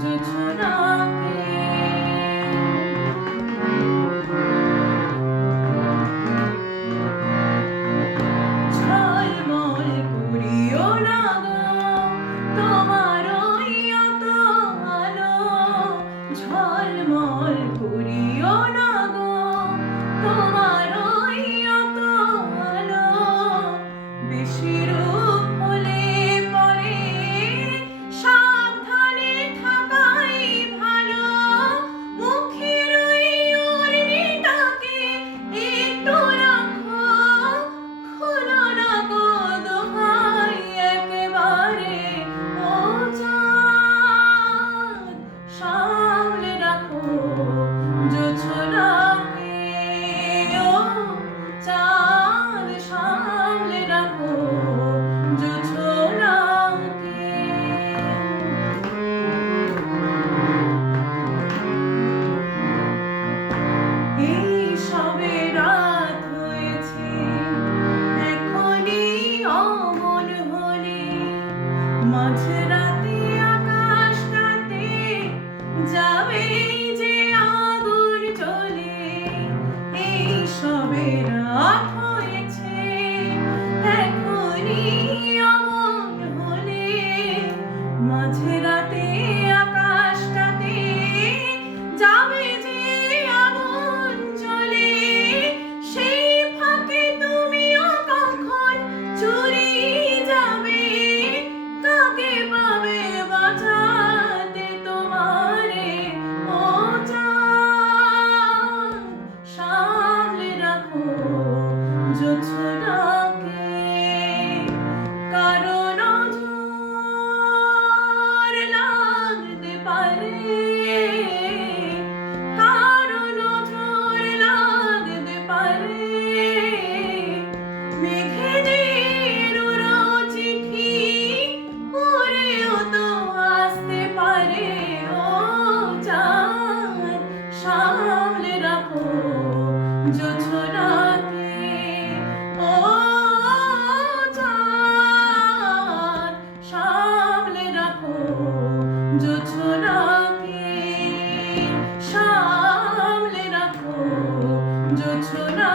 জোছনাকে ঝলমল করিও না গো তোমার ওই অত আলো, ঝলমল করিও না গো তোমার ওই অত আলো। বেশি রূপ হলে পরে সাবধানে থাকাই ভালো, মুখের ওই ওড়নিটাকে একটু রাখো, খুলো না গো দোহাই একেবারে। ও চাঁদ সামলে রাখো জোছনাকে, ও চাঁদ সামলে রাখো জোছনাকে। এই সবে রাত হয়েছে, এখনই অমন হলে মাঝরাতে আকাশটাতে যাবে যে আগুন জ্বলে। এই সবে রাত হয়েছে, এখনই অমন হলে মাঝরাতে আকাশটাতে যাবে যে আগুন জ্বলে। সেই ফাঁকে তুমিও কখন চুরি যাবে, কাকে পাবে বাঁচাতে তোমারে। ও চাঁদ সামলে রাখো জোছনাকে, কারো নজর লাগতে পারে, কারো নজর লাগতে পারে। মেঘেদের উড়ো চিঠি উড়েও তো আসতে পারে। ও চাঁদ সামলে রাখো জোছনাকে, ও চাঁদ সামলে রাখো জোছনাকে, সামলে রাখো জোছনা।